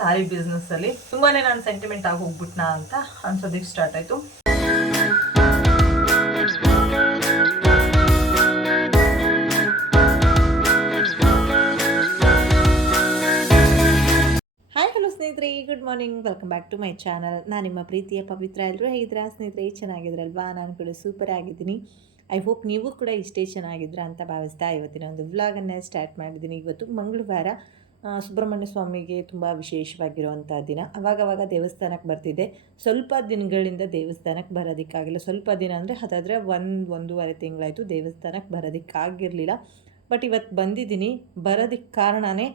ಸಾರಿ ಬಿಸ್ನೆಸ್ಸಲ್ಲಿ ತುಂಬಾ ನಾನು ಸೆಂಟಿಮೆಂಟ್ ಆಗಿ ಹೋಗ್ಬಿಟ್ನಾ ಅಂತ ಅನ್ಸೋದಕ್ಕೆ ಸ್ಟಾರ್ಟ್ ಆಯಿತು. ಹಾಯ್ ಹಲೋ ಸ್ನೇಹಿತರೆ, good morning, welcome back to my channel. ನಾನು ನಿಮ್ಮ ಪ್ರೀತಿಯ ಪವಿತ್ರ. ಎಲ್ಲರೂ ಹೇಗಿದ್ದೀರಾ ಸ್ನೇಹಿತರೆ? ಚೆನ್ನಾಗಿದ್ರಲ್ವಾ? ನಾನು ಕೂಡ ಸೂಪರ್ ಆಗಿದ್ದೀನಿ. ಐ ಹೋಪ್ ನೀವು ಕೂಡ ಇಷ್ಟೇ ಚೆನ್ನಾಗಿದ್ದೀರಾ ಅಂತ ಭಾವಿಸ್ತಾ ಇವತ್ತಿನ ಒಂದು ವ್ಲಾಗನ್ನೇ ಸ್ಟಾರ್ಟ್ ಮಾಡಿದ್ದೀನಿ. ಇವತ್ತು ಮಂಗಳವಾರ, ಸುಬ್ರಹ್ಮಣ್ಯ ಸ್ವಾಮಿಗೆ ತುಂಬ ವಿಶೇಷವಾಗಿರುವಂಥ ದಿನ. ಅವಾಗವಾಗ ದೇವಸ್ಥಾನಕ್ಕೆ ಬರ್ತಿದ್ದೆ. ಸ್ವಲ್ಪ ದಿನಗಳಿಂದ ದೇವಸ್ಥಾನಕ್ಕೆ ಬರೋದಕ್ಕಾಗಿಲ್ಲ. ಸ್ವಲ್ಪ ದಿನ ಅಂದರೆ ಅದಾದರೆ ಒಂದೂವರೆ ತಿಂಗಳಾಯಿತು ದೇವಸ್ಥಾನಕ್ಕೆ ಬರೋದಕ್ಕಾಗಿರಲಿಲ್ಲ. ಬಟ್ ಇವತ್ತು ಬಂದಿದ್ದೀನಿ. ಬರೋದಕ್ಕೆ ಕಾರಣವೇ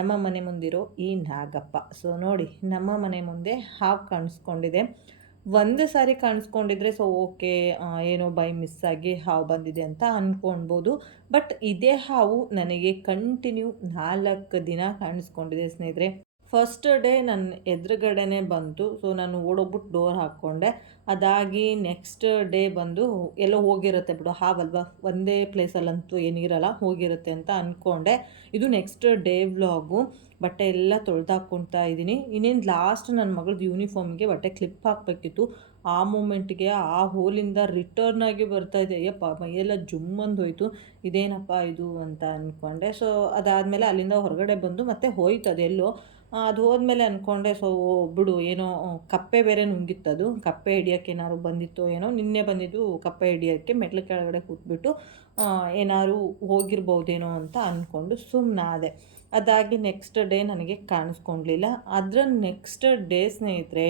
ನಮ್ಮ ಮನೆ ಮುಂದಿರೋ ಈ ನಾಗಪ್ಪ. ಸೊ ನೋಡಿ, ನಮ್ಮ ಮನೆ ಮುಂದೆ ಹಾವು ಕಾಣಿಸ್ಕೊಂಡಿದೆ. ಒಂದು ಸಾರಿ ಕಾಣಿಸ್ಕೊಂಡಿದ್ರೆ ಸೊ ಓಕೆ, ಏನೋ ಬೈ ಮಿಸ್ಸಾಗಿ ಹಾವು ಬಂದಿದೆ ಅಂತ ಅಂದ್ಕೊಳ್ಬೋದು. ಬಟ್ ಇದೇ ಹಾವು ನನಗೆ ಕಂಟಿನ್ಯೂ 4 ದಿನ ಕಾಣಿಸ್ಕೊಂಡಿದೆ ಸ್ನೇಹಿತರೆ. ಫಸ್ಟ್ ಡೇ ನನ್ನ ಎದುರುಗಡೆನೇ ಬಂತು. ಸೊ ನಾನು ಓಡೋಗ್ಬಿಟ್ಟು ಡೋರ್ ಹಾಕ್ಕೊಂಡೆ. ಅದಾಗಿ ನೆಕ್ಸ್ಟ್ ಡೇ ಬಂದು ಎಲ್ಲೋ ಹೋಗಿರುತ್ತೆ ಬಿಡು, ಹಾವಲ್ವಾ, ಒಂದೇ ಪ್ಲೇಸಲ್ಲಂತೂ ಏನಿರಲ್ಲ, ಹೋಗಿರುತ್ತೆ ಅಂತ ಅಂದ್ಕೊಂಡೆ. ಇದು ನೆಕ್ಸ್ಟ್ ಡೇ ವ್ಲಾಗು. ಬಟ್ಟೆ ಎಲ್ಲ ತೊಳೆದಾಕ್ಕೊಳ್ತಾ ಇದ್ದೀನಿ. ಇನ್ನೇನು ಲಾಸ್ಟ್ ನನ್ನ ಮಗಳದ್ದು ಯೂನಿಫಾರ್ಮ್ಗೆ ಬಟ್ಟೆ ಕ್ಲಿಪ್ ಹಾಕಬೇಕಿತ್ತು. ಆ ಮೂಮೆಂಟ್ಗೆ ಆ ಹೋಲಿಂದ ರಿಟರ್ನ್ ಆಗಿ ಬರ್ತಾಯಿದೆ. ಅಯ್ಯಪ್ಪ, ಮೈಯೆಲ್ಲ ಜುಮ್ಮಂದೋಯ್ತು. ಇದೇನಪ್ಪ ಇದು ಅಂತ ಅಂದ್ಕೊಂಡೆ. ಸೊ ಅದಾದಮೇಲೆ ಅಲ್ಲಿಂದ ಹೊರಗಡೆ ಬಂದು ಮತ್ತೆ ಹೋಯ್ತು ಅದೆಲ್ಲೋ. ಅದು ಹೋದ್ಮೇಲೆ ಅಂದ್ಕೊಂಡೆ, ಸೊ ಬಿಡು, ಏನೋ ಕಪ್ಪೆ ಬೇರೆ ನುಂಗಿತ್ತದು. ಕಪ್ಪೆ ಹಿಡಿಯೋಕ್ಕೆ ಏನಾದ್ರು ಬಂದಿತ್ತೋ ಏನೋ. ನಿನ್ನೆ ಬಂದಿದ್ದು ಕಪ್ಪೆ ಹಿಡಿಯೋಕ್ಕೆ ಮೆಟ್ಲು ಕೆಳಗಡೆ ಕೂತ್ಬಿಟ್ಟು ಏನಾದ್ರು ಹೋಗಿರ್ಬೋದೇನೋ ಅಂತ ಅಂದ್ಕೊಂಡು ಸುಮ್ಮನಾದೆ. ಅದಾಗಿ ನೆಕ್ಸ್ಟ್ ಡೇ ನನಗೆ ಕಾಣಿಸ್ಕೊಳ್ಲಿಲ್ಲ. ಅದರ ನೆಕ್ಸ್ಟ್ ಡೇ ಸ್ನೇಹಿತರೆ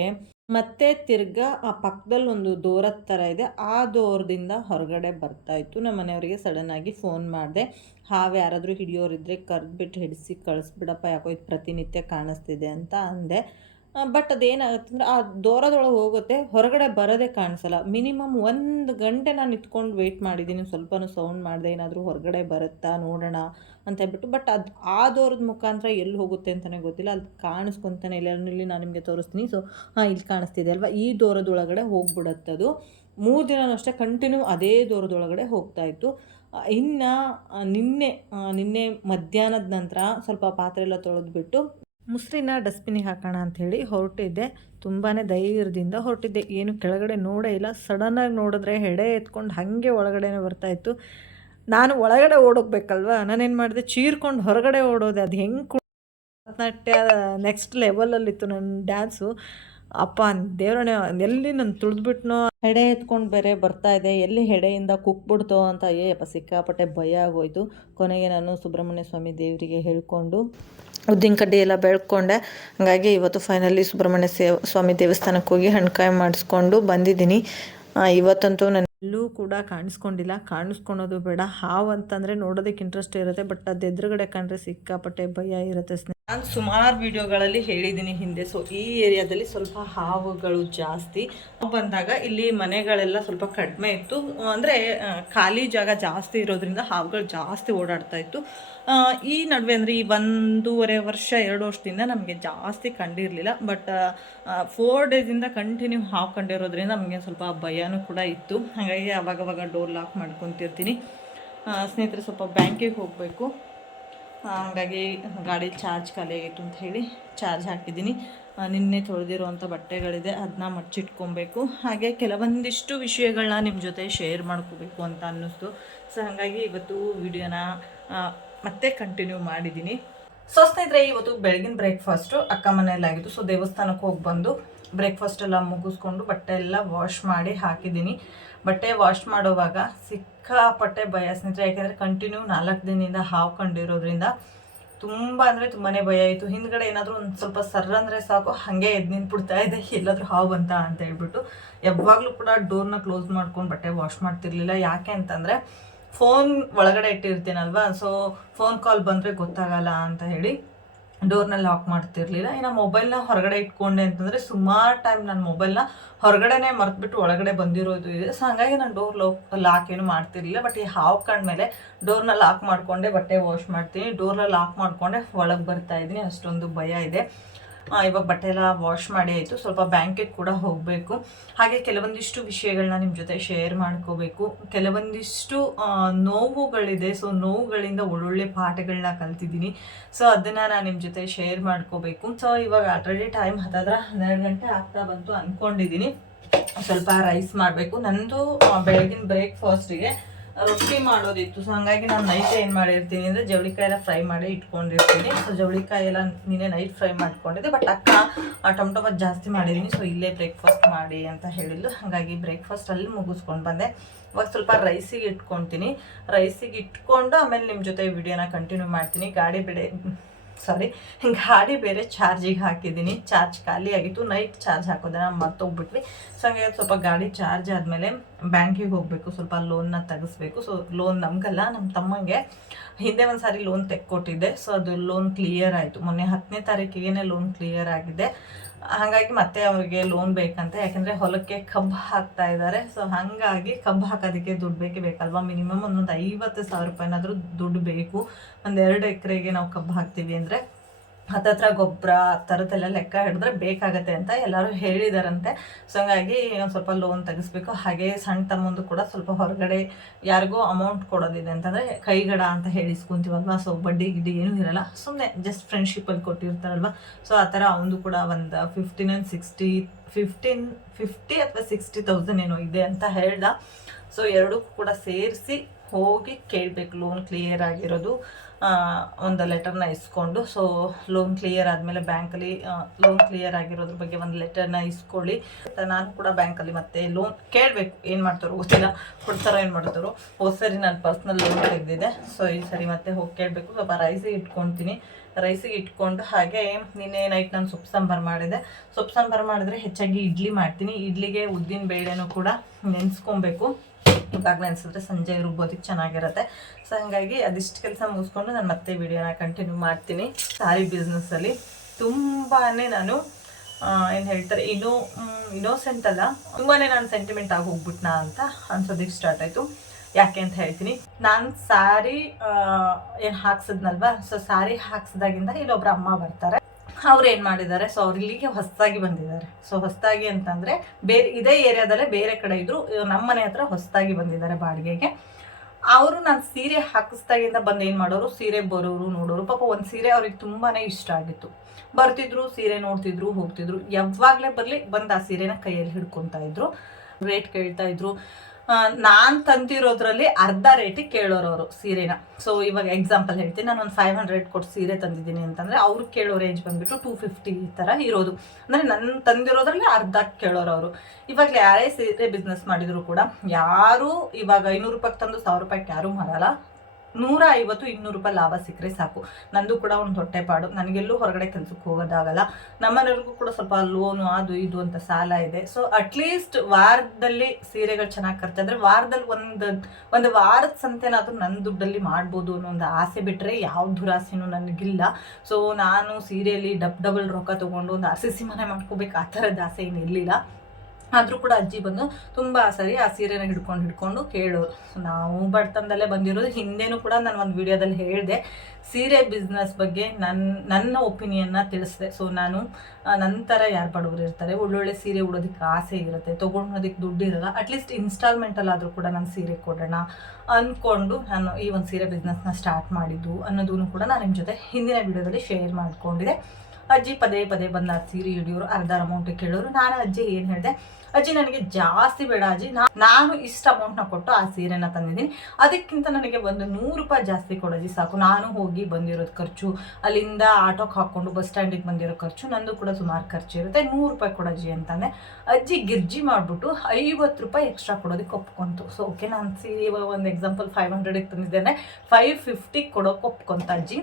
ಮತ್ತೆ ತಿರ್ಗಾ ಆ ಪಕ್ಕದಲ್ಲಿ ಒಂದು ಡೋರದ ಥರ ಇದೆ, ಆ ಡೋರ್ದಿಂದ ಹೊರಗಡೆ ಬರ್ತಾಯಿತ್ತು. ನಮ್ಮ ಮನೆಯವರಿಗೆ ಸಡನ್ನಾಗಿ ಫೋನ್ ಮಾಡಿದೆ, ಹಾವು ಯಾರಾದರೂ ಹಿಡಿಯೋರಿದ್ದರೆ ಕರೆದ್ಬಿಟ್ಟು ಹಿಡಿಸಿ ಕಳಿಸ್ಬಿಡಪ್ಪ, ಯಾಕೋ ಇದು ಪ್ರತಿನಿತ್ಯ ಕಾಣಿಸ್ತಿದೆ ಅಂತ ಅಂದೆ. ಬಟ್ ಅದೇನಾಗುತ್ತಂದ್ರೆ ಆ ದೂರದೊಳಗೆ ಹೋಗುತ್ತೆ, ಹೊರಗಡೆ ಬರೋದೇ ಕಾಣಿಸಲ್ಲ. ಮಿನಿಮಮ್ 1 ಗಂಟೆ ನಾನು ನಿಂತ್ಕೊಂಡು ವೆಯ್ಟ್ ಮಾಡಿದ್ದೀನಿ. ಸ್ವಲ್ಪನೂ ಸೌಂಡ್ ಮಾಡಿದೆ, ಏನಾದರೂ ಹೊರಗಡೆ ಬರುತ್ತಾ ನೋಡೋಣ ಅಂತ ಹೇಳ್ಬಿಟ್ಟು. ಬಟ್ ಅದು ಆ ದೂರದ ಮುಖಾಂತರ ಎಲ್ಲಿ ಹೋಗುತ್ತೆ ಅಂತಲೇ ಗೊತ್ತಿಲ್ಲ. ಅದು ಕಾಣಿಸ್ಕೊತಾನೆ ಇಲ್ಲ. ಇಲ್ಲಿ ನಾನು ನಿಮಗೆ ತೋರಿಸ್ತೀನಿ. ಸೊ ಇಲ್ಲಿ ಕಾಣಿಸ್ತಿದೆ ಅಲ್ವಾ, ಈ ದೂರದೊಳಗಡೆ ಹೋಗ್ಬಿಡತ್ತದು. 3 ದಿನವೂ ಅಷ್ಟೇ ಕಂಟಿನ್ಯೂ ಅದೇ ದೂರದೊಳಗಡೆ ಹೋಗ್ತಾಯಿತ್ತು. ಇನ್ನು ನಿನ್ನೆ ಮಧ್ಯಾಹ್ನದ ನಂತರ ಸ್ವಲ್ಪ ಪಾತ್ರೆ ಎಲ್ಲ ತೊಳೆದ್ಬಿಟ್ಟು ಮುಸ್ರಿನ ಡಸ್ಟ್ಬಿನ್ನಿಗೆ ಹಾಕೋಣ ಅಂಥೇಳಿ ಹೊರಟಿದ್ದೆ. ತುಂಬಾ ಧೈರ್ಯದಿಂದ ಹೊರಟಿದ್ದೆ. ಏನು ಕೆಳಗಡೆ ನೋಡೇ ಇಲ್ಲ. ಸಡನ್ನಾಗಿ ನೋಡಿದ್ರೆ ಹೆಡೆ ಎತ್ಕೊಂಡು ಹಾಗೆ ಒಳಗಡೆನೇ ಬರ್ತಾಯಿತ್ತು. ನಾನು ಒಳಗಡೆ ಓಡೋಗ್ಬೇಕಲ್ವ, ನಾನೇನು ಮಾಡಿದೆ, ಚೀರ್ಕೊಂಡು ಹೊರಗಡೆ ಓಡೋದೆ. ಅದು ಹೆಂಗೆ ಭರತನಾಟ್ಯ ನೆಕ್ಸ್ಟ್ ಲೆವೆಲಲ್ಲಿತ್ತು ನನ್ನ ಡ್ಯಾನ್ಸು. ಅಪ್ಪ ದೇವರೇ, ಎಲ್ಲಿ ನಾನು ತುಳಿದ್ಬಿಟ್ನೋ, ಹೆಡೆ ಎತ್ಕೊಂಡು ಬೇರೆ ಬರ್ತಾಯಿದೆ, ಎಲ್ಲಿ ಹೆಡೆಯಿಂದ ಕುಕ್ಬಿಡ್ತೋ ಅಂತ ಅಪ್ಪ ಸಿಕ್ಕಾಪಟ್ಟೆ ಭಯ ಆಗೋಯ್ತು. ಕೊನೆಗೆ ನಾನು ಸುಬ್ರಹ್ಮಣ್ಯ ಸ್ವಾಮಿ ದೇವರಿಗೆ ಹೇಳ್ಕೊಂಡು ಉದ್ದಿನ ಕಡ್ಡಿ ಎಲ್ಲ ಬೆಳ್ಕೊಂಡೆ. ಹಾಗಾಗಿ ಇವತ್ತು ಫೈನಲಿ ಸುಬ್ರಹ್ಮಣ್ಯ ಸ್ವಾಮಿ ದೇವಸ್ಥಾನಕ್ಕೆ ಹೋಗಿ ಹಣ್ಕಾಯಿ ಮಾಡಿಸ್ಕೊಂಡು ಬಂದಿದ್ದೀನಿ. ಇವತ್ತಂತೂ ನಾನು ಎಲ್ಲೂ ಕೂಡ ಕಾಣಿಸ್ಕೊಂಡಿಲ್ಲ. ಕಾಣಿಸ್ಕೊಳೋದು ಬೇಡ. ಹಾವು ಅಂತಂದರೆ ನೋಡೋದಕ್ಕೆ ಇಂಟ್ರೆಸ್ಟ್ ಇರುತ್ತೆ, ಬಟ್ ಅದು ಎದುರುಗಡೆ ಕಂಡ್ರೆ ಸಿಕ್ಕಾಪಟ್ಟೆ ಭಯ ಇರುತ್ತೆ. ನಾನು ಸುಮಾರು ವಿಡಿಯೋಗಳಲ್ಲಿ ಹೇಳಿದ್ದೀನಿ ಹಿಂದೆ. ಸೊ ಈ ಏರಿಯಾದಲ್ಲಿ ಸ್ವಲ್ಪ ಹಾವುಗಳು ಜಾಸ್ತಿ. ಬಂದಾಗ ಇಲ್ಲಿ ಮನೆಗಳೆಲ್ಲ ಸ್ವಲ್ಪ ಕಡಿಮೆ ಇತ್ತು, ಅಂದರೆ ಖಾಲಿ ಜಾಗ ಜಾಸ್ತಿ ಇರೋದ್ರಿಂದ ಹಾವುಗಳು ಜಾಸ್ತಿ ಓಡಾಡ್ತಾ ಇತ್ತು. ಈ ನಡುವೆ ಅಂದರೆ ಈ 1.5 ವರ್ಷ 2 ವರ್ಷದಿಂದ ನಮಗೆ ಜಾಸ್ತಿ ಕಂಡಿರಲಿಲ್ಲ. ಬಟ್ 4 ಡೇಸಿಂದ ಕಂಟಿನ್ಯೂ ಹಾವು ಕಂಡಿರೋದ್ರಿಂದ ನಮಗೆ ಸ್ವಲ್ಪ ಭಯನೂ ಕೂಡ ಇತ್ತು. ಹಾಗಾಗಿ ಆವಾಗವಾಗ ಡೋರ್ ಲಾಕ್ ಮಾಡ್ಕೊತಿರ್ತೀನಿ. ಸ್ನೇಹಿತರೆ, ಸ್ವಲ್ಪ ಬ್ಯಾಂಕಿಗೆ ಹೋಗಬೇಕು. ಹಾಗಾಗಿ ಗಾಡಿ ಚಾರ್ಜ್ ಖಾಲಿ ಆಗಿತ್ತು ಅಂತ ಹೇಳಿ ಚಾರ್ಜ್ ಹಾಕಿದ್ದೀನಿ. ನಿನ್ನೆ ತೊಳೆದಿರುವಂಥ ಬಟ್ಟೆಗಳಿದೆ, ಅದನ್ನ ಮಚ್ಚಿಟ್ಕೊಬೇಕು. ಹಾಗೆ ಕೆಲವೊಂದಿಷ್ಟು ವಿಷಯಗಳನ್ನ ನಿಮ್ಮ ಜೊತೆ ಶೇರ್ ಮಾಡ್ಕೋಬೇಕು ಅಂತ ಅನ್ನಿಸ್ತು. ಸೊ ಹಾಗಾಗಿ ಇವತ್ತು ವಿಡಿಯೋನ ಮತ್ತೆ ಕಂಟಿನ್ಯೂ ಮಾಡಿದ್ದೀನಿ. ಸೊ ಸ್ನೇಹಿತರೆ, ಇವತ್ತು ಬೆಳಗಿನ ಬ್ರೇಕ್ಫಾಸ್ಟು ಅಕ್ಕ ಮನೆಯಲ್ಲಾಗಿತ್ತು. ಸೊ ದೇವಸ್ಥಾನಕ್ಕೆ ಹೋಗಿ ಬಂದು ಬ್ರೇಕ್ಫಾಸ್ಟ್ ಎಲ್ಲ ಮುಗಿಸ್ಕೊಂಡು ಬಟ್ಟೆ ಎಲ್ಲ ವಾಶ್ ಮಾಡಿ ಹಾಕಿದ್ದೀನಿ. ಬಟ್ಟೆ ವಾಶ್ ಮಾಡುವಾಗ ಸಿಕ್ಕಾಪಟ್ಟೆ ಭಯ ಸ್ನೇಹಿತರೆ. ಯಾಕೆಂದರೆ ಕಂಟಿನ್ಯೂ 4 ದಿನದಿಂದ ಹಾವು ಕಂಡಿರೋದ್ರಿಂದ ತುಂಬ ಅಂದರೆ ತುಂಬಾ ಭಯ ಆಯಿತು. ಹಿಂದ್ಗಡೆ ಏನಾದರೂ ಒಂದು ಸ್ವಲ್ಪ ಸರ್ರಂದರೆ ಸಾಕು, ಹಾಗೆ ಎದ್ದು ನಿಂತ್ಬಿಡ್ತಾ ಇದೆ, ಎಲ್ಲಾದರೂ ಹಾವು ಅಂತ ಹೇಳ್ಬಿಟ್ಟು. ಯಾವಾಗಲೂ ಕೂಡ ಡೋರ್ನ ಕ್ಲೋಸ್ ಮಾಡ್ಕೊಂಡು ಬಟ್ಟೆ ವಾಶ್ ಮಾಡ್ತಿರ್ಲಿಲ್ಲ. ಯಾಕೆ ಅಂತಂದರೆ ಫೋನ್ ಒಳಗಡೆ ಇಟ್ಟಿರ್ತೀನಲ್ವ, ಸೊ ಫೋನ್ ಕಾಲ್ ಬಂದರೆ ಗೊತ್ತಾಗಲ್ಲ ಅಂತ ಹೇಳಿ ಡೋರ್ನ ಲಾಕ್ ಮಾಡ್ತಿರ್ಲಿಲ್ಲ. ಇನ್ನು ಮೊಬೈಲ್ನ ಹೊರಗಡೆ ಇಟ್ಕೊಂಡೆ ಅಂತಂದರೆ ಸುಮಾರು ಟೈಮ್ ನನ್ನ ಮೊಬೈಲ್ನ ಹೊರಗಡೆನೇ ಮರೆತುಬಿಟ್ಟು ಒಳಗಡೆ ಬಂದಿರೋದು ಇದೆ. ಸೊ ಹಾಗಾಗಿ ನಾನು ಡೋರ್ ಲಾಕ್ ಏನು ಮಾಡ್ತಿರ್ಲಿಲ್ಲ. ಬಟ್ ಈ ಹಾವು ಕಂಡ್ಮೇಲೆ ಡೋರ್ನ ಲಾಕ್ ಮಾಡಿಕೊಂಡೆ ಬಟ್ಟೆ ವಾಶ್ ಮಾಡ್ತೀನಿ. ಡೋರ್ನ ಲಾಕ್ ಮಾಡಿಕೊಂಡೆ ಒಳಗೆ ಬರ್ತಾಯಿದ್ದೀನಿ. ಅಷ್ಟೊಂದು ಭಯ ಇದೆ. ಇವಾಗ ಬಟ್ಟೆ ಎಲ್ಲ ವಾಶ್ ಮಾಡಿ ಆಯಿತು. ಸ್ವಲ್ಪ ಬ್ಯಾಂಕಿಗೆ ಕೂಡ ಹೋಗಬೇಕು. ಹಾಗೆ ಕೆಲವೊಂದಿಷ್ಟು ವಿಷಯಗಳನ್ನ ನಿಮ್ಮ ಜೊತೆ ಶೇರ್ ಮಾಡ್ಕೋಬೇಕು. ಕೆಲವೊಂದಿಷ್ಟು ನೋವುಗಳಿದೆ. ಸೊ ನೋವುಗಳಿಂದ ಒಳ್ಳೊಳ್ಳೆ ಪಾಠಗಳನ್ನ ಕಲ್ತಿದ್ದೀನಿ. ಸೊ ಅದನ್ನು ನಾನು ನಿಮ್ಮ ಜೊತೆ ಶೇರ್ ಮಾಡ್ಕೋಬೇಕು. ಸೊ ಇವಾಗ ಆಲ್ರೆಡಿ ಟೈಮ್ ಹತ್ತಾದ್ರೆ 12 ಗಂಟೆ ಆಗ್ತಾ ಬಂತು ಅಂದ್ಕೊಂಡಿದ್ದೀನಿ. ಸ್ವಲ್ಪ ರೈಸ್ ಮಾಡಬೇಕು. ನಂದು ಬೆಳಗಿನ ಬ್ರೇಕ್ಫಾಸ್ಟಿಗೆ ರೊಟ್ಟಿ ಮಾಡೋದಿತ್ತು. ಸೊ ಹಾಗಾಗಿ ನಾನು ನೈಟ್ ಏನು ಮಾಡಿರ್ತೀನಿ ಅಂದರೆ ಜವಳಿಕಾಯಿ ಎಲ್ಲ ಫ್ರೈ ಮಾಡಿ ಇಟ್ಕೊಂಡಿರ್ತೀನಿ. ಸೊ ಜವಳಿಕಾಯಿ ಎಲ್ಲ ನೀನೇ ನೈಟ್ ಫ್ರೈ ಮಾಡ್ಕೊಂಡಿದ್ದೆ. ಬಟ್ ಅಕ್ಕ ಟೊಮಟೊ ಬಾತ್ ಜಾಸ್ತಿ ಮಾಡಿದ್ದೀನಿ, ಸೊ ಇಲ್ಲೇ ಬ್ರೇಕ್ಫಾಸ್ಟ್ ಮಾಡಿ ಅಂತ ಹೇಳಿದ್ಲು. ಹಾಗಾಗಿ ಬ್ರೇಕ್ಫಾಸ್ಟ್ ಅಲ್ಲಿ ಮುಗಿಸ್ಕೊಂಡು ಬಂದೆ. ಇವಾಗ ಸ್ವಲ್ಪ ರೈಸಿಗೆ ಇಟ್ಕೊತೀನಿ. ರೈಸಿಗೆ ಇಟ್ಕೊಂಡು ಆಮೇಲೆ ನಿಮ್ಮ ಜೊತೆ ವಿಡಿಯೋನ ಕಂಟಿನ್ಯೂ ಮಾಡ್ತೀನಿ. ಗಾಡಿ ಬೇರೆ ಚಾರ್ಜಿಗೆ ಹಾಕಿದ್ದೀನಿ. ಚಾರ್ಜ್ ಖಾಲಿ ಆಗಿತ್ತು. ನೈಟ್ ಚಾರ್ಜ್ ಹಾಕೋದನ್ನ ಮರ್ತೋಗ್ಬಿಟ್ವಿ. ಸೊ ಹಂಗಾಗಿ ಸ್ವಲ್ಪ ಗಾಡಿ ಚಾರ್ಜ್ ಆದಮೇಲೆ ಬ್ಯಾಂಕಿಗೆ ಹೋಗಬೇಕು. ಸ್ವಲ್ಪ ಲೋನ್ನ ತೆಗಿಸ್ಬೇಕು. ಸೊ ಲೋನ್ ನಮಗಲ್ಲ, ನಮ್ಮ ತಮ್ಮಂಗೆ ಹಿಂದೆ ಒಂದು ಸಾರಿ ಲೋನ್ ತೆಕ್ಕೊಟ್ಟಿದ್ದೆ. ಸೊ ಅದು ಲೋನ್ ಕ್ಲಿಯರ್ ಆಯಿತು. ಮೊನ್ನೆ 10ನೇ ತಾರೀಕಿಗೆ ಲೋನ್ ಕ್ಲಿಯರ್ ಆಗಿದೆ. ಹಾಗಾಗಿ ಮತ್ತೆ ಅವ್ರಿಗೆ ಲೋನ್ ಬೇಕಂತೆ. ಯಾಕೆಂದರೆ ಹೊಲಕ್ಕೆ ಕಬ್ಬು ಹಾಕ್ತಾ ಇದ್ದಾರೆ. ಸೊ ಹಾಗಾಗಿ ಕಬ್ಬು ಹಾಕೋದಕ್ಕೆ ದುಡ್ಡು ಬೇಕಲ್ವಾ. ಮಿನಿಮಮ್ ಒಂದೊಂದು 50,000 ರೂಪಾಯಿನಾದರೂ ದುಡ್ಡು ಬೇಕು. 1-2 ಎಕರೆಗೆ ನಾವು ಕಬ್ಬು ಹಾಕ್ತೀವಿ ಅಂದರೆ ಹತ್ತತ್ರ ಗೊಬ್ಬರ ಥರದ್ದೆಲ್ಲ ಲೆಕ್ಕ ಹಿಡಿದ್ರೆ ಬೇಕಾಗತ್ತೆ ಅಂತ ಎಲ್ಲರೂ ಹೇಳಿದಾರಂತೆ. ಸೊ ಹಂಗಾಗಿ ಒಂದು ಸ್ವಲ್ಪ ಲೋನ್ ತೆಗಿಸ್ಬೇಕು. ಹಾಗೆ ಸಣ್ಣ ತಮ್ಮಂದು ಕೂಡ ಸ್ವಲ್ಪ ಹೊರಗಡೆ ಯಾರಿಗೂ ಅಮೌಂಟ್ ಕೊಡೋದಿದೆ ಅಂತಂದರೆ ಕೈಗಡ ಅಂತ ಹೇಳಿಸ್ಕೊಂತೀವಲ್ವ. ಸೊ ಬಡ್ಡಿ ಗಿಡ್ಡಿ ಏನೂ ಇರಲ್ಲ, ಸುಮ್ಮನೆ ಜಸ್ಟ್ ಫ್ರೆಂಡ್ಶಿಪ್ಪಲ್ಲಿ ಕೊಟ್ಟಿರ್ತಾರಲ್ವ. ಸೊ ಆ ಥರ ಅವನು ಕೂಡ ಒಂದು 50 ಅಥವಾ 60,000 ಏನೋ ಇದೆ ಅಂತ ಹೇಳ್ದ. ಸೊ ಎರಡೂ ಕೂಡ ಸೇರಿಸಿ ಹೋಗಿ ಕೇಳಬೇಕು ಲೋನ್ ಕ್ಲಿಯರ್ ಆಗಿರೋದು. ಒಂದು ಲೆಟರ್ನ ಇಸ್ಕೊಂಡು, ಸೊ ಲೋನ್ ಕ್ಲಿಯರ್ ಆದಮೇಲೆ ಬ್ಯಾಂಕಲ್ಲಿ ಲೋನ್ ಕ್ಲಿಯರ್ ಆಗಿರೋದ್ರ ಬಗ್ಗೆ ಒಂದು ಲೆಟರ್ನ ಇಸ್ಕೊಳ್ಳಿ. ನಾನು ಕೂಡ ಬ್ಯಾಂಕಲ್ಲಿ ಮತ್ತೆ ಲೋನ್ ಕೇಳಬೇಕು. ಏನು ಮಾಡ್ತಾರೋ ಗೊತ್ತಿಲ್ಲ, ಕೊಡ್ತಾರೋ ಏನು ಮಾಡ್ತಾರೋ. ಹೋದ ಸರಿ ನಾನು ಪರ್ಸ್ನಲ್ ಲೋನ್ ತೆಗೆದಿದೆ. ಸೊ ಈ ಸರಿ ಮತ್ತೆ ಹೋಗಿ ಕೇಳಬೇಕು. ಸ್ವಲ್ಪ ರೈಸಿಗೆ ಇಟ್ಕೊತೀನಿ. ರೈಸಿಗೆ ಇಟ್ಕೊಂಡು ಹಾಗೆ ನಿನ್ನೆ ನೈಟ್ ನಾನು ಸೊಪ್ಪು ಸಾಂಬಾರು ಮಾಡಿದೆ. ಸೊಪ್ಪು ಸಾಂಬಾರು ಮಾಡಿದ್ರೆ ಹೆಚ್ಚಾಗಿ ಇಡ್ಲಿ ಮಾಡ್ತೀನಿ. ಇಡ್ಲಿಗೆ ಉದ್ದಿನ ಬೇಳೆನೂ ಕೂಡ ನೆನೆಸ್ಕೊಬೇಕು. ಇವಾಗ ನೆನೆಸಿದ್ರೆ ಸಂಜೆ ರುಬ್ಬೋದಕ್ಕೆ ಚೆನ್ನಾಗಿರುತ್ತೆ. ಸೊ ಹಾಗಾಗಿ ಅದಿಷ್ಟು ಕೆಲಸ ಮುಗಿಸ್ಕೊಂಡು ನಾನು ಮತ್ತೆ ವಿಡಿಯೋನ ಕಂಟಿನ್ಯೂ ಮಾಡ್ತೀನಿ. ಸಾರಿ ಬಿಸ್ನೆಸ್ಸಲ್ಲಿ ತುಂಬಾ ನಾನು ಏನು ಹೇಳ್ತಾರೆ ಇನ್ನೋಸೆಂಟ್ ಅಲ್ಲ, ತುಂಬಾ ನಾನು ಸೆಂಟಿಮೆಂಟ್ ಆಗಿ ಹೋಗ್ಬಿಟ್ನಾ ಅಂತ ಅನ್ಸೋದಕ್ಕೆ ಸ್ಟಾರ್ಟ್ ಆಯಿತು. ಯಾಕೆ ಅಂತ ಹೇಳ್ತೀನಿ. ನಾನು ಸ್ಯಾರಿ ಏನು ಹಾಕ್ಸಿದ್ನಲ್ವ. ಸೊ ಸ್ಯಾರಿ ಹಾಕ್ಸಿದಾಗಿಂದ ಇಲ್ಲೊಬ್ರು ಅಮ್ಮ ಬರ್ತಾರೆ. ಅವ್ರು ಏನು ಮಾಡಿದ್ದಾರೆ, ಸೊ ಅವ್ರು ಇಲ್ಲಿಗೆ ಹೊಸದಾಗಿ ಬಂದಿದ್ದಾರೆ. ಸೊ ಹೊಸದಾಗಿ ಅಂತಂದರೆ ಬೇರೆ ಇದೇ ಏರಿಯಾದಲ್ಲೇ ಬೇರೆ ಕಡೆ ಇದ್ದರು, ನಮ್ಮ ಮನೆ ಹತ್ರ ಹೊಸದಾಗಿ ಬಂದಿದ್ದಾರೆ ಬಾಡಿಗೆಗೆ. ಅವರು ನಾನು ಸೀರೆ ಹಾಕಿಸ್ದಾಗಿಂದ ಬಂದು ಏನು ಮಾಡೋರು, ಸೀರೆ ಬರೋರು ನೋಡೋರು. ಪಾಪ ಒಂದು ಸೀರೆ ಅವ್ರಿಗೆ ತುಂಬಾ ಇಷ್ಟ ಆಗಿತ್ತು. ಬರ್ತಿದ್ರು, ಸೀರೆ ನೋಡ್ತಿದ್ರು, ಹೋಗ್ತಿದ್ರು. ಯಾವಾಗಲೇ ಬರಲಿ ಬಂದು ಆ ಸೀರೆನ ಕೈಯಲ್ಲಿ ಹಿಡ್ಕೊತಾ ಇದ್ರು. ರೇಟ್ ಕೇಳ್ತಾ ಇದ್ರು. ನಾನು ತಂದಿರೋದ್ರಲ್ಲಿ ಅರ್ಧ ರೇಟಿಗೆ ಕೇಳೋರು ಅವರು ಸೀರೆನ. ಸೊ ಇವಾಗ ಎಕ್ಸಾಂಪಲ್ ಹೇಳ್ತೀನಿ, ನಾನು ಒಂದು 500 ಕೊಟ್ಟು ಸೀರೆ ತಂದಿದ್ದೀನಿ ಅಂತಂದರೆ ಅವ್ರು ಕೇಳೋ ರೇಂಜ್ ಬಂದುಬಿಟ್ಟು 250 ಈ ಥರ ಇರೋದು. ಅಂದರೆ ನನ್ನ ತಂದಿರೋದ್ರಲ್ಲಿ ಅರ್ಧ ಕೇಳೋರು ಅವರು. ಇವಾಗ ಯಾರೇ ಸೀರೆ ಬಿಸ್ನೆಸ್ ಮಾಡಿದ್ರು ಕೂಡ ಯಾರು ಇವಾಗ 500 ರೂಪಾಯಿಗೆ ತಂದು 1000 ರೂಪಾಯಿಗೆ ಯಾರೂ ಮಾರಲ್ಲ. 150-200 ರೂಪಾಯಿ ಲಾಭ ಸಿಕ್ಕರೆ ಸಾಕು. ನಂದು ಕೂಡ ಒಂದು ಹೊಟ್ಟೆಪಾಡು. ನನಗೆಲ್ಲೂ ಹೊರಗಡೆ ಕೆಲಸಕ್ಕೆ ಹೋಗೋದಾಗಲ್ಲ. ನಮ್ಮನೆಯವ್ರಿಗೂ ಕೂಡ ಸ್ವಲ್ಪ ಲೋನು ಅದು ಇದು ಅಂತ ಸಾಲ ಇದೆ. ಸೊ ಅಟ್ಲೀಸ್ಟ್ ವಾರದಲ್ಲಿ ಸೀರೆಗಳು ಚೆನ್ನಾಗಿ ಖರ್ಚಾದರೆ ವಾರದಲ್ಲಿ ಒಂದು ವಾರದ ಸಂತೆನಾದರೂ ನನ್ನ ದುಡ್ಡಲ್ಲಿ ಮಾಡ್ಬೋದು ಅನ್ನೋ ಒಂದು ಆಸೆ ಬಿಟ್ಟರೆ ಯಾವ ದುರಾಸೆನೂ ನನಗಿಲ್ಲ. ಸೊ ನಾನು ಸೀರೆಯಲ್ಲಿ ಡಬಲ್ ರೊಕ್ಕ ತೊಗೊಂಡು ಒಂದು RCC ಮನೆ ಮಾಡ್ಕೋಬೇಕು ಆ ಥರದ ಆಸೆ ಏನು ಇರಲಿಲ್ಲ. ಆದರೂ ಕೂಡ ಅಜ್ಜಿ ಬಂದು ತುಂಬ ಸರಿ ಆ ಸೀರೆನ ಹಿಡ್ಕೊಂಡು ಕೇಳೋರು. ನಾವು ಬಡತನದಲ್ಲೇ ಬಂದಿರೋದು. ಹಿಂದೆನೂ ಕೂಡ ನಾನು ಒಂದು ವಿಡಿಯೋದಲ್ಲಿ ಹೇಳಿದೆ ಸೀರೆ ಬಿಸ್ನೆಸ್ ಬಗ್ಗೆ ನನ್ನ ಒಪಿನಿಯನ್ನ ತಿಳಿಸಿದೆ. ಸೊ ನಾನು ನಂತರ ಯಾರು ಬಡವರು ಇರ್ತಾರೆ, ಒಳ್ಳೊಳ್ಳೆ ಸೀರೆ ಉಡೋದಕ್ಕೆ ಆಸೆ ಇರುತ್ತೆ, ತೊಗೊಂಡೋದಕ್ಕೆ ದುಡ್ಡು ಇರಲ್ಲ, ಅಟ್ಲೀಸ್ಟ್ ಇನ್ಸ್ಟಾಲ್ಮೆಂಟಲ್ಲಾದರೂ ಕೂಡ ನಾನು ಸೀರೆ ಕೊಡೋಣ ಅಂದ್ಕೊಂಡು ನಾನು ಈ ಒಂದು ಸೀರೆ ಬಿಸ್ನೆಸ್ನ ಸ್ಟಾರ್ಟ್ ಮಾಡಿದ್ದು ಅನ್ನೋದನ್ನು ಕೂಡ ನಾನು ನಿಮ್ಮ ಜೊತೆ ಹಿಂದಿನ ವಿಡಿಯೋದಲ್ಲಿ ಶೇರ್ ಮಾಡ್ಕೊಂಡಿದ್ದೆ. ಅಜ್ಜಿ ಪದೇ ಬಂದು ಆ ಸೀರೆ ಹಿಡಿಯೋರು, ಅರ್ಧ ಅಮೌಂಟಿಗೆ ಕೇಳೋರು. ನಾನು ಅಜ್ಜಿ ಏನು ಹೇಳಿದೆ, ಅಜ್ಜಿ ನನಗೆ ಜಾಸ್ತಿ ಬೇಡ ಅಜ್ಜಿ, ನಾನು ಇಷ್ಟು ಅಮೌಂಟ್ನ ಕೊಟ್ಟು ಆ ಸೀರೆನ ತಂದಿದ್ದೀನಿ, ಅದಕ್ಕಿಂತ ನನಗೆ ಒಂದು 100 ರೂಪಾಯಿ ಜಾಸ್ತಿ ಕೊಡೋಜಿ ಸಾಕು. ನಾನು ಹೋಗಿ ಬಂದಿರೋದು ಖರ್ಚು, ಅಲ್ಲಿಂದ ಆಟೋಗೆ ಹಾಕ್ಕೊಂಡು ಬಸ್ ಸ್ಟ್ಯಾಂಡಿಗೆ ಬಂದಿರೋ ಖರ್ಚು, ನಂದು ಕೂಡ ಸುಮಾರು ಖರ್ಚು ಇರುತ್ತೆ, 100 ರೂಪಾಯಿ ಕೊಡೋಜಿ ಅಂತಂದೆ. ಅಜ್ಜಿ ಗಿರ್ಜಿ ಮಾಡಿಬಿಟ್ಟು 50 ರೂಪಾಯಿ ಎಕ್ಸ್ಟ್ರಾ ಕೊಡೋದಕ್ಕೆ ಒಪ್ಕೊಂತು. ಸೊ ಓಕೆ, ನಾನು ಸೀರೆ ಒಂದು ಎಕ್ಸಾಂಪಲ್ 500ಗೆ ತಂದಿದ್ದೇನೆ, 550 ಕೊಡೋಕೆ ಒಪ್ಕೊಂತ ಅಜ್ಜಿ.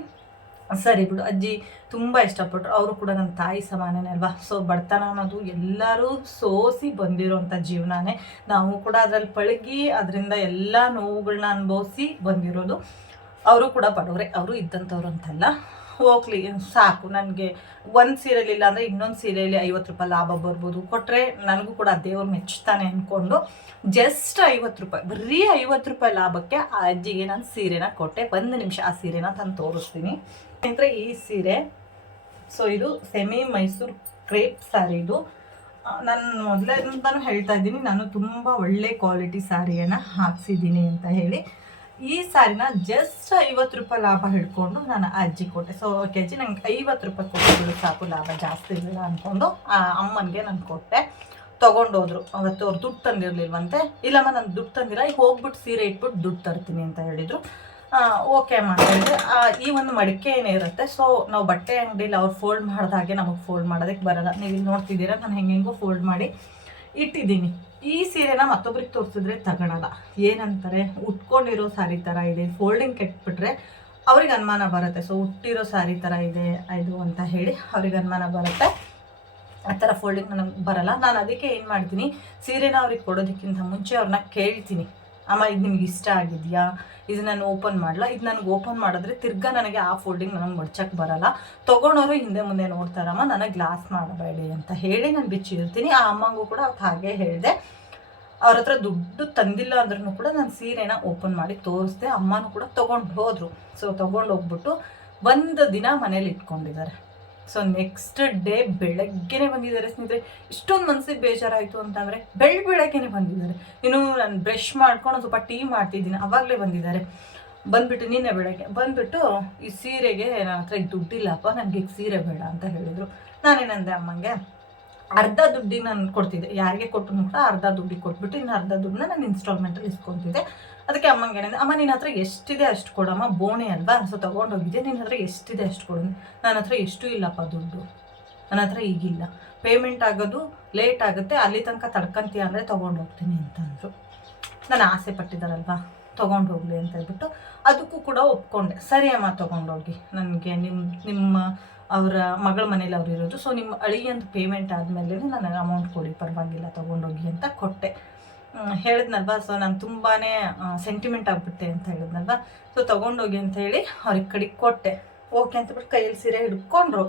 ಸರಿ ಬಿಡು, ಅಜ್ಜಿ ತುಂಬ ಇಷ್ಟಪಟ್ಟರು. ಅವರು ಕೂಡ ನನ್ನ ತಾಯಿ ಸಮಾನನೇ ಅಲ್ವಾ. ಸೊ ಬಡತನ ಅನ್ನೋದು ಎಲ್ಲರೂ ಸೋಸಿ ಬಂದಿರೋಂಥ ಜೀವನನೇ. ನಾವು ಕೂಡ ಅದರಲ್ಲಿ ಪಳಗಿ ಅದರಿಂದ ಎಲ್ಲ ನೋವುಗಳನ್ನ ಅನುಭವಿಸಿ ಬಂದಿರೋದು. ಅವರು ಕೂಡ ಬಡವರೇ, ಅವರು ಇದ್ದಂಥವ್ರು ಅಂತಲ್ಲ. ಹೋಗ್ಲಿ ಸಾಕು, ನನಗೆ ಒಂದು ಸೀರೆಲಿಲ್ಲ ಅಂದರೆ ಇನ್ನೊಂದು ಸೀರೆಯಲ್ಲಿ 50 ರೂಪಾಯಿ ಲಾಭ ಬರ್ಬೋದು, ಕೊಟ್ಟರೆ ನನಗೂ ಕೂಡ ದೇವ್ರು ಮೆಚ್ಚುತ್ತಾನೆ ಅಂದ್ಕೊಂಡು ಜಸ್ಟ್ 50 ರೂಪಾಯಿ, ಬರೀ 50 ರೂಪಾಯಿ ಲಾಭಕ್ಕೆ ಆ ಅಜ್ಜಿಗೆ ನಾನು ಸೀರೆನ ಕೊಟ್ಟೆ. 1 ನಿಮಿಷ ಆ ಸೀರೆನ ತಂದು ತೋರಿಸ್ತೀನಿ. ಅಂದರೆ ಈ ಸೀರೆ ಸೊ ಇದು ಸೆಮಿ ಮೈಸೂರು ಕ್ರೇಪ್ ಸ್ಯಾರಿ ಇದು. ನಾನು ಮೊದಲಿಂದನೂ ಹೇಳ್ತಾ ಇದ್ದೀನಿ, ನಾನು ತುಂಬ ಒಳ್ಳೆ ಕ್ವಾಲಿಟಿ ಸ್ಯಾರಿಯನ್ನು ಹಾಕ್ಸಿದ್ದೀನಿ ಅಂತ ಹೇಳಿ. ಈ ಸ್ಯಾರಿನ ಜಸ್ಟ್ 50 ರೂಪಾಯಿ ಲಾಭ ಹಿಡ್ಕೊಂಡು ನಾನು ಅಜ್ಜಿ ಕೊಟ್ಟೆ. ಸೊ ಕೆಜಿ ನಂಗೆ 50 ರೂಪಾಯಿ ಕೊಟ್ಟು ಸಾಕು, ಲಾಭ ಜಾಸ್ತಿ ಇಲ್ಲ ಅಂದ್ಕೊಂಡು ಅಮ್ಮನಿಗೆ ನಾನು ಕೊಟ್ಟೆ. ತೊಗೊಂಡೋದ್ರು. ಅವತ್ತು ಅವ್ರು ದುಡ್ಡು ತಂದಿರಲಿಲ್ವಂತೆ. ಇಲ್ಲಮ್ಮ ನಾನು ದುಡ್ಡು ತಂದಿಲ್ಲ, ಈಗ ಹೋಗ್ಬಿಟ್ಟು ಸೀರೆ ಇಟ್ಬಿಟ್ಟು ದುಡ್ಡು ತರ್ತೀನಿ ಅಂತ ಹೇಳಿದರು. ಓಕೆ ಅಮ್ಮ ಅಂತ ಹೇಳಿದ್ರೆ, ಈ ಒಂದು ಮಡಿಕೆ ಏನೇ ಇರುತ್ತೆ, ಸೊ ನಾವು ಬಟ್ಟೆ ಅಂಗಡಿಲಿ ಅವ್ರು ಫೋಲ್ಡ್ ಮಾಡಿದಾಗೆ ನಮಗೆ ಫೋಲ್ಡ್ ಮಾಡೋದಕ್ಕೆ ಬರೋಲ್ಲ. ನೀವು ಇಲ್ಲಿ ನೋಡ್ತಿದ್ದೀರಾ, ನಾನು ಹೆಂಗೆಂಗೋ ಫೋಲ್ಡ್ ಮಾಡಿ ಇಟ್ಟಿದ್ದೀನಿ. ಈ ಸೀರೆನ ಮತ್ತೊಬ್ರಿಗೆ ತೋರಿಸಿದ್ರೆ ತಗೊಳಲ್ಲ. ಏನಂತಾರೆ, ಉಟ್ಕೊಂಡಿರೋ ಸ್ಯಾರಿ ಥರ ಇದೆ, ಫೋಲ್ಡಿಂಗ್ ಕೆಟ್ಬಿಟ್ರೆ ಅವ್ರಿಗೆ ಅನುಮಾನ ಬರುತ್ತೆ. ಸೊ ಉಟ್ಟಿರೋ ಸ್ಯಾರಿ ಥರ ಇದೆ ಇದು ಅಂತ ಹೇಳಿ ಅವ್ರಿಗೆ ಅನುಮಾನ ಬರುತ್ತೆ. ಆ ಥರ ಫೋಲ್ಡಿಂಗ್ ನನಗೆ ಬರಲ್ಲ. ನಾನು ಅದಕ್ಕೆ ಏನು ಮಾಡ್ತೀನಿ, ಸೀರೆನ ಅವ್ರಿಗೆ ಕೊಡೋದಕ್ಕಿಂತ ಮುಂಚೆ ಅವ್ರನ್ನ ಕೇಳ್ತೀನಿ, ಅಮ್ಮ ಇದು ನಿಮ್ಗೆ ಇಷ್ಟ ಆಗಿದೆಯಾ, ಇದು ನಾನು ಓಪನ್ ಮಾಡಲ್ಲ, ಇದು ನನಗೆ ಓಪನ್ ಮಾಡಿದ್ರೆ ತಿರ್ಗಾ ನನಗೆ ಆ ಫೋಲ್ಡಿಂಗ್ ನನಗೆ ಮಡ್ಚಕ್ಕೆ ಬರಲ್ಲ, ತೊಗೊಂಡವರು ಹಿಂದೆ ಮುಂದೆ ನೋಡ್ತಾರಮ್ಮ, ನನಗೆ ಗ್ಲಾಸ್ ಮಾಡಬೇಡಿ ಅಂತ ಹೇಳಿ ನಾನು ಬಿಚ್ಚಿರ್ತೀನಿ. ಆ ಅಮ್ಮಂಗೂ ಕೂಡ ಅವತ್ತು ಹಾಗೆ ಹೇಳಿದೆ. ಅವ್ರ ಹತ್ರ ದುಡ್ಡು ತಂದಿಲ್ಲ ಅಂದ್ರೂ ಕೂಡ ನಾನು ಸೀರೆನ ಓಪನ್ ಮಾಡಿ ತೋರಿಸ್ದೆ. ಅಮ್ಮನೂ ಕೂಡ ತೊಗೊಂಡು ಹೋದರು. ಸೊ ತೊಗೊಂಡು ಹೋಗ್ಬಿಟ್ಟು ಒಂದು ದಿನ ಮನೇಲಿ ಇಟ್ಕೊಂಡಿದ್ದಾರೆ. ಸೊ ನೆಕ್ಸ್ಟ್ ಡೇ ಬೆಳಗ್ಗೆನೆ ಬಂದಿದ್ದಾರೆ ಸ್ನೇಹಿತರೆ. ಇಷ್ಟೊಂದು ಮನಸ್ಸಿಗೆ ಬೇಜಾರಾಯಿತು ಅಂತಂದರೆ ಬೆಳಗ್ಗೆನೆ ಬಂದಿದ್ದಾರೆ. ಇನ್ನು ನಾನು ಬ್ರಷ್ ಮಾಡ್ಕೊಂಡು ಸ್ವಲ್ಪ ಟೀ ಮಾಡ್ತಿದ್ದೀನಿ, ಆವಾಗಲೇ ಬಂದಿದ್ದಾರೆ. ಬಂದುಬಿಟ್ಟು ನಿನ್ನೆ ಬೆಳಗ್ಗೆ ಬಂದುಬಿಟ್ಟು, ಈ ಸೀರೆಗೆ ನನ್ನ ಹತ್ರ ಈಗ ದುಡ್ಡಿಲ್ಲಪ್ಪ, ನನಗೆ ಈಗ ಸೀರೆ ಬೇಡ ಅಂತ ಹೇಳಿದರು. ನಾನೇನಂದೆ ಅಮ್ಮಂಗೆ, ಅರ್ಧ ದುಡ್ಡಿಗೆ ನಾನು ಕೊಡ್ತಿದ್ದೆ, ಯಾರಿಗೆ ಕೊಟ್ಟರು ಕೂಡ ಅರ್ಧ ದುಡ್ಡಿಗೆ ಕೊಟ್ಬಿಟ್ಟು ಇನ್ನು ಅರ್ಧ ದುಡ್ಡನ್ನ ನಾನು ಇನ್ಸ್ಟಾಲ್ಮೆಂಟಲ್ಲಿ ಇಸ್ಕೊತಿದ್ದೆ. ಅದಕ್ಕೆ ಅಮ್ಮಂಗೆ ಏನಿದೆ, ಅಮ್ಮ ನಿನ್ನ ಹತ್ರ ಎಷ್ಟಿದೆ ಅಷ್ಟು ಕೊಡಮ್ಮ, ಬೋಣೆ ಅಲ್ವಾ, ಸೊ ತೊಗೊಂಡೋಗಿದ್ದೆ, ನಿನ್ನ ಹತ್ರ ಎಷ್ಟಿದೆ ಅಷ್ಟು ಕೊಡು. ನನ್ನ ಹತ್ರ ಎಷ್ಟು ಇಲ್ಲಪ್ಪ ದುಡ್ಡು, ನನ್ನ ಹತ್ರ ಈಗಿಲ್ಲ, ಪೇಮೆಂಟ್ ಆಗೋದು ಲೇಟ್ ಆಗುತ್ತೆ, ಅಲ್ಲಿ ತನಕ ತಡ್ಕೊಂತೀಯ ಅಂದರೆ ತೊಗೊಂಡೋಗ್ತೀನಿ ಅಂತಂದರು. ನಾನು ಆಸೆ ಪಟ್ಟಿದ್ದಾರಲ್ವಾ, ತೊಗೊಂಡು ಹೋಗಲಿ ಅಂತ ಹೇಳ್ಬಿಟ್ಟು ಅದಕ್ಕೂ ಕೂಡ ಒಪ್ಕೊಂಡೆ. ಸರಿ ಅಮ್ಮ ತೊಗೊಂಡೋಗಿ, ನನಗೆ ನಿಮ್ಮ ಅವರ ಮಗಳ ಮನೇಲಿ ಅವ್ರು ಇರೋದು, ಸೊ ನಿಮ್ಮ ಅಳಿಯಂದು ಪೇಮೆಂಟ್ ಆದಮೇಲೆ ನನಗೆ ಅಮೌಂಟ್ ಕೊಡಿ, ಪರವಾಗಿಲ್ಲ ತೊಗೊಂಡೋಗಿ ಅಂತ ಕೊಟ್ಟೆ. ಹೇಳಿದ್ನಲ್ವ, ಸೊ ನಾನು ತುಂಬಾ ಸೆಂಟಿಮೆಂಟ್ ಆಗಿಬಿಟ್ಟೆ ಅಂತ ಹೇಳಿದ್ನಲ್ವ, ಸೊ ತೊಗೊಂಡೋಗಿ ಅಂತ ಹೇಳಿ ಅವ್ರಿಗೆ ಕಡೆಗೆ ಕೊಟ್ಟೆ. ಓಕೆ ಅಂತ ಬಿಟ್ಟು ಕೈಯಲ್ಲಿ ಸೀರೆ ಹಿಡ್ಕೊಂಡು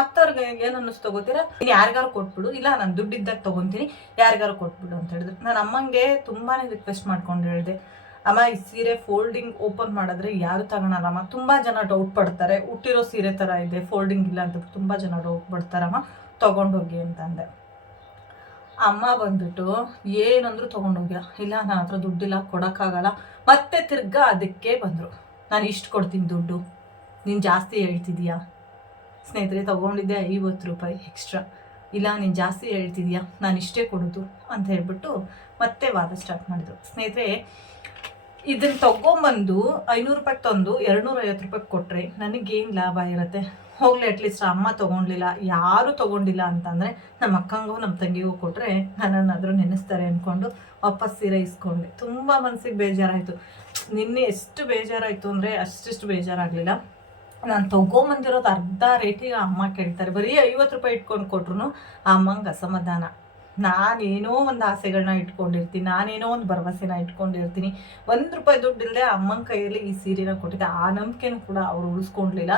ಮತ್ತೆ ಅವ್ರಿಗೆ ಏನು ಅನ್ನಿಸ್ತು ಗೊತ್ತೀರಾ, ನೀನು ಯಾರಿಗಾರು ಕೊಟ್ಬಿಡು, ಇಲ್ಲ ನಾನು ದುಡ್ಡಿದ್ದಾಗ ತೊಗೊತೀನಿ, ಯಾರಿಗಾರು ಕೊಟ್ಬಿಡು ಅಂತ ಹೇಳಿದ್ರು. ನಾನು ಅಮ್ಮಂಗೆ ತುಂಬಾ ರಿಕ್ವೆಸ್ಟ್ ಮಾಡ್ಕೊಂಡು ಹೇಳಿದೆ, ಅಮ್ಮ ಈ ಸೀರೆ ಫೋಲ್ಡಿಂಗ್ ಓಪನ್ ಮಾಡಿದ್ರೆ ಯಾರು ತಗೊಳಲ್ಲಮ್ಮ, ತುಂಬ ಜನ ಡೌಟ್ ಪಡ್ತಾರೆ, ಹುಟ್ಟಿರೋ ಸೀರೆ ಥರ ಇದೆ, ಫೋಲ್ಡಿಂಗ್ ಇಲ್ಲ ಅಂತ ತುಂಬ ಜನ ಡೌಟ್ ಪಡ್ತಾರಮ್ಮ, ತೊಗೊಂಡೋಗಿ ಅಂತಂದೆ. ಅಮ್ಮ ಬಂದ್ಬಿಟ್ಟು ಏನಂದ್ರು ತೊಗೊಂಡೋಗಿಲ್ಲ, ಇಲ್ಲ ನನ್ನ ಹತ್ರ ದುಡ್ಡಿಲ್ಲ, ಕೊಡೋಕ್ಕಾಗಲ್ಲ. ಮತ್ತೆ ತಿರ್ಗಾ ಅದಕ್ಕೆ ಬಂದರು, ನಾನು ಇಷ್ಟು ಕೊಡ್ತೀನಿ ದುಡ್ಡು, ನೀನು ಜಾಸ್ತಿ ಹೇಳ್ತಿದೀಯಾ ಸ್ನೇಹಿತರೆ, ತೊಗೊಂಡಿದ್ದೆ 50 ರೂಪಾಯಿ ಎಕ್ಸ್ಟ್ರಾ, ಇಲ್ಲ ನೀನು ಜಾಸ್ತಿ ಹೇಳ್ತಿದೀಯಾ, ನಾನು ಇಷ್ಟೇ ಕೊಡೋದು ಅಂತ ಹೇಳ್ಬಿಟ್ಟು ಮತ್ತೆ ವಾದ ಸ್ಟಾರ್ಟ್ ಮಾಡಿದ್ರು. ಸ್ನೇಹಿತರೆ, ಇದನ್ನು ತೊಗೊಂಬಂದು 500 ರೂಪಾಯಿಗೆ ತಂದು 250 ರೂಪಾಯಿಗೆ ಕೊಟ್ಟರೆ ನನಗೇನು ಲಾಭ ಇರುತ್ತೆ? ಹೋಗಲಿ, ಅಟ್ಲೀಸ್ಟ್ ಅಮ್ಮ ತೊಗೊಂಡಿಲ್ಲ, ಯಾರೂ ತೊಗೊಂಡಿಲ್ಲ ಅಂತಂದರೆ ನಮ್ಮ ಅಕ್ಕಂಗೂ ನಮ್ಮ ತಂಗಿಗೂ ಕೊಟ್ಟರೆ ನನ್ನನ್ನಾದರೂ ನೆನೆಸ್ತಾರೆ ಅಂದ್ಕೊಂಡು ವಾಪಸ್ ಸೀರೆ ಇಸ್ಕೊಂಡೆ. ತುಂಬ ಮನಸ್ಸಿಗೆ ಬೇಜಾರಾಯಿತು. ನಿನ್ನೆ ಎಷ್ಟು ಬೇಜಾರಾಯಿತು ಅಂದರೆ ಅಷ್ಟಿಷ್ಟು ಬೇಜಾರಾಗಲಿಲ್ಲ. ನಾನು ತೊಗೊಂಬಂದಿರೋದು ಅರ್ಧ ರೇಟಿಗೆ ಅಮ್ಮ ಕೇಳ್ತಾರೆ, ಬರೀ 50 ರೂಪಾಯಿ ಇಟ್ಕೊಂಡು ಕೊಟ್ರು ಆ ಅಮ್ಮಂಗೆ ಅಸಮಾಧಾನ. ನಾನೇನೋ ಒಂದು ಆಸೆಗಳನ್ನ ಇಟ್ಕೊಂಡಿರ್ತೀನಿ, ನಾನೇನೋ ಒಂದು ಭರವಸೆನ ಇಟ್ಕೊಂಡಿರ್ತೀನಿ, 1 ರೂಪಾಯಿ ದುಡ್ಡು ಇಲ್ಲದೆ ಅಮ್ಮನ ಕೈಯಲ್ಲಿ ಈ ಸೀರೆನ ಕೊಟ್ಟಿದ್ದೆ. ಆ ನಂಬಿಕೆನೂ ಕೂಡ ಅವರು ಉಳಿಸ್ಕೊಳ್ಲಿಲ್ಲ.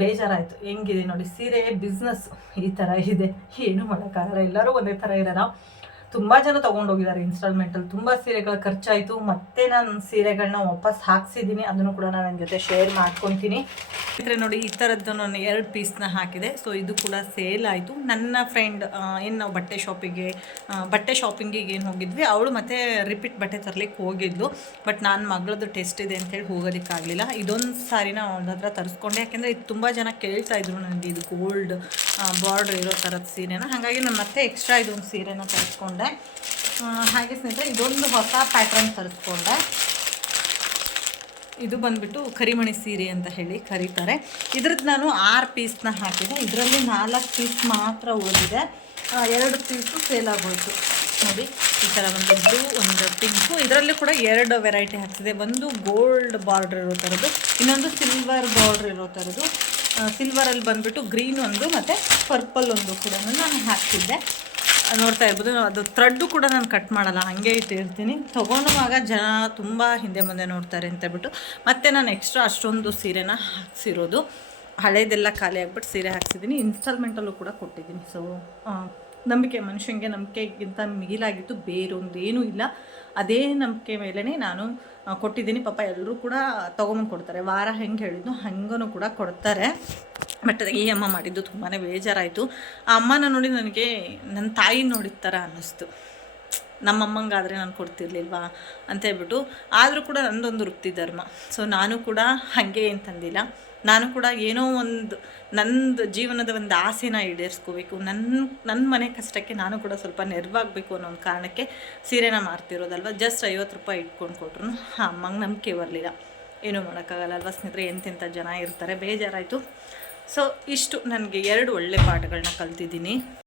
ಬೇಜಾರಾಯಿತು. ಹೆಂಗಿದೆ ನೋಡಿ, ಸೀರೆ ಬಿಸ್ನೆಸ್ ಈ ಥರ ಇದೆ, ಏನು ಮಾಡೋಕ್ಕಾಗಲ್ಲ, ಎಲ್ಲರೂ ಒಂದೇ ಥರ ಇರೋಲ್ಲ. ತುಂಬ ಜನ ತೊಗೊಂಡೋಗಿದ್ದಾರೆ ಇನ್ಸ್ಟಾಲ್ಮೆಂಟಲ್ಲಿ, ತುಂಬ ಸೀರೆಗಳು ಖರ್ಚಾಯಿತು. ಮತ್ತೆ ನಾನು ಸೀರೆಗಳನ್ನ ವಾಪಸ್ ಹಾಕ್ಸಿದ್ದೀನಿ, ಅದನ್ನು ಕೂಡ ನಾನು ನನ್ನ ಜೊತೆ ಶೇರ್ ಮಾಡ್ಕೊತೀನಿ. ನೋಡಿ, ಈ ಥರದ್ದು ನಾನು 2 ಪೀಸ್ನ ಹಾಕಿದೆ. ಸೊ ಇದು ಕೂಡ ಸೇಲ್ ಆಯಿತು. ನನ್ನ ಫ್ರೆಂಡ್ ಏನು ನಾವು ಬಟ್ಟೆ ಶಾಪಿಂಗಿಗೆ ಏನು ಹೋಗಿದ್ವಿ, ಅವಳು ಮತ್ತೆ ರಿಪೀಟ್ ಬಟ್ಟೆ ತರಲಿಕ್ಕೆ ಹೋಗಿದ್ಲು. ಬಟ್ ನಾನು ಮಗಳದ್ದು ಟೆಸ್ಟ್ ಇದೆ ಅಂತೇಳಿ ಹೋಗೋದಕ್ಕಾಗಲಿಲ್ಲ. ಇದೊಂದು ಸಾರಿನ ಅವಳ ಹತ್ರ ತರಿಸ್ಕೊಂಡೆ, ಯಾಕೆಂದರೆ ಇದು ತುಂಬ ಜನ ಕೇಳ್ತಾಯಿದ್ರು ನನಗೆ, ಇದು ಗೋಲ್ಡ್ ಬಾರ್ಡ್ರ್ ಇರೋ ಥರದ ಸೀರೆನ. ಹಾಗಾಗಿ ನಾನು ಮತ್ತೆ ಎಕ್ಸ್ಟ್ರಾ ಇದೊಂದು ಸೀರೆನ ತರಿಸ್ಕೊಂಡೆ. ಹಾಗೆ ಸ್ನೇಹಿತರೆ, ಇದೊಂದು ಹೊಸ ಪ್ಯಾಟ್ರನ್ ತರಿಸ್ಕೊಂಡೆ. ಇದು ಬಂದುಬಿಟ್ಟು ಕರಿಮಣಿ ಸೀರೆ ಅಂತ ಹೇಳಿ ಕರೀತಾರೆ. ಇದ್ರದ್ದು ನಾನು 6 ಪೀಸ್ನ ಹಾಕಿದೆ. ಇದರಲ್ಲಿ 4 ಪೀಸ್ ಮಾತ್ರ ಉಳಿದಿದೆ, 2 ಪೀಸು ಸೇಲ್ ಆಗೋಯ್ತು. ನೋಡಿ, ಈ ಥರ ಒಂದು ಬ್ಲೂ, ಒಂದು ಪಿಂಕು, ಇದರಲ್ಲಿ ಕೂಡ 2 ವೆರೈಟಿ ಹಾಕ್ಸಿದೆ. ಒಂದು ಗೋಲ್ಡ್ ಬಾರ್ಡ್ರ್ ಇರೋ ಥರದ್ದು, ಇನ್ನೊಂದು ಸಿಲ್ವರ್ ಬಾರ್ಡ್ರ್ ಇರೋ ಥರದ್ದು. ಸಿಲ್ವರಲ್ಲಿ ಬಂದುಬಿಟ್ಟು ಗ್ರೀನ್ ಒಂದು ಮತ್ತು ಪರ್ಪಲ್ ಒಂದು ಕೂಡ ನಾನು ಹಾಕ್ತಿದ್ದೆ. ನೋಡ್ತಾ ಇರ್ಬೋದು, ಅದು ಥ್ರೆಡ್ಡು ಕೂಡ ನಾನು ಕಟ್ ಮಾಡಲ್ಲ, ಹಾಗೆ ಇಟ್ಟಿರ್ತೀನಿ. ತೊಗೊಂಡಾಗ ಜನ ತುಂಬ ಹಿಂದೆ ಮುಂದೆ ನೋಡ್ತಾರೆ ಅಂತ ಹೇಳ್ಬಿಟ್ಟು ಮತ್ತೆ ನಾನು ಎಕ್ಸ್ಟ್ರಾ ಅಷ್ಟೊಂದು ಸೀರೆನ ಹಾಕ್ಸಿರೋದು. ಹಳೇದೆಲ್ಲ ಖಾಲಿ ಆಗಿಬಿಟ್ಟು ಸೀರೆ ಹಾಕ್ಸಿದ್ದೀನಿ. ಇನ್ಸ್ಟಾಲ್ಮೆಂಟಲ್ಲೂ ಕೂಡ ಕೊಟ್ಟಿದ್ದೀನಿ. ಸೊ ನಂಬಿಕೆ, ಮನುಷ್ಯನಿಗೆ ನಂಬಿಕೆಗಿಂತ ಮಿಗಿಲಾಗಿತ್ತು ಬೇರೊಂದೇನೂ ಇಲ್ಲ. ಅದೇ ನಂಬಿಕೆ ಮೇಲೇ ನಾನು ಕೊಟ್ಟಿದ್ದೀನಿ. ಪಾಪ ಎಲ್ಲರೂ ಕೂಡ ತೊಗೊಂಬಂದು ಕೊಡ್ತಾರೆ, ವಾರ ಹೆಂಗೆ ಹೇಳಿದ್ದು ಹಂಗೂ ಕೂಡ ಕೊಡ್ತಾರೆ. ಬಟ್ ಈ ಅಮ್ಮ ಮಾಡಿದ್ದು ತುಂಬಾ ಬೇಜಾರಾಯಿತು. ಆ ಅಮ್ಮನ ನೋಡಿ ನನಗೆ ನನ್ನ ತಾಯಿ ನೋಡಿದ ಥರ ಅನ್ನಿಸ್ತು. ನಮ್ಮಮ್ಮಂಗಾದರೆ ನಾನು ಕೊಡ್ತಿರ್ಲಿಲ್ವಾ ಅಂತ ಹೇಳ್ಬಿಟ್ಟು. ಆದರೂ ಕೂಡ ನಂದೊಂದು ವೃತ್ತಿ ಧರ್ಮ. ಸೊ ನಾನು ಕೂಡ ಹಾಗೆ ಅಂತಂದಿಲ್ಲ, ನಾನು ಕೂಡ ಏನೋ ಒಂದು ನಂದು ಜೀವನದ ಒಂದು ಆಸೆನ ಈಡೇರಿಸ್ಕೋಬೇಕು, ನನ್ನ ಮನೆ ಕಷ್ಟಕ್ಕೆ ನಾನು ಕೂಡ ಸ್ವಲ್ಪ ನೆರವಾಗಬೇಕು ಅನ್ನೋ ಒಂದು ಕಾರಣಕ್ಕೆ ಸೀರೆನ ಮಾರ್ತಿರೋದಲ್ವ. ಜಸ್ಟ್ 50 ರೂಪಾಯಿ ಇಟ್ಕೊಂಡು ಕೊಟ್ರು. ಆ ಅಮ್ಮಂಗೆ ನಂಬಿಕೆ ಬರಲಿಲ್ಲ. ಏನೂ ಮಾಡೋಕ್ಕಾಗಲ್ಲ ಅಲ್ವಾ ಸ್ನೇಹಿತರೆ, ಎಂತೆಂಥ ಜನ ಇರ್ತಾರೆ. ಬೇಜಾರಾಯಿತು. ಸೊ ಇಷ್ಟು ನನಗೆ 2 ಒಳ್ಳೆ ಪಾಠಗಳನ್ನ ಕಲ್ತಿದ್ದೀನಿ.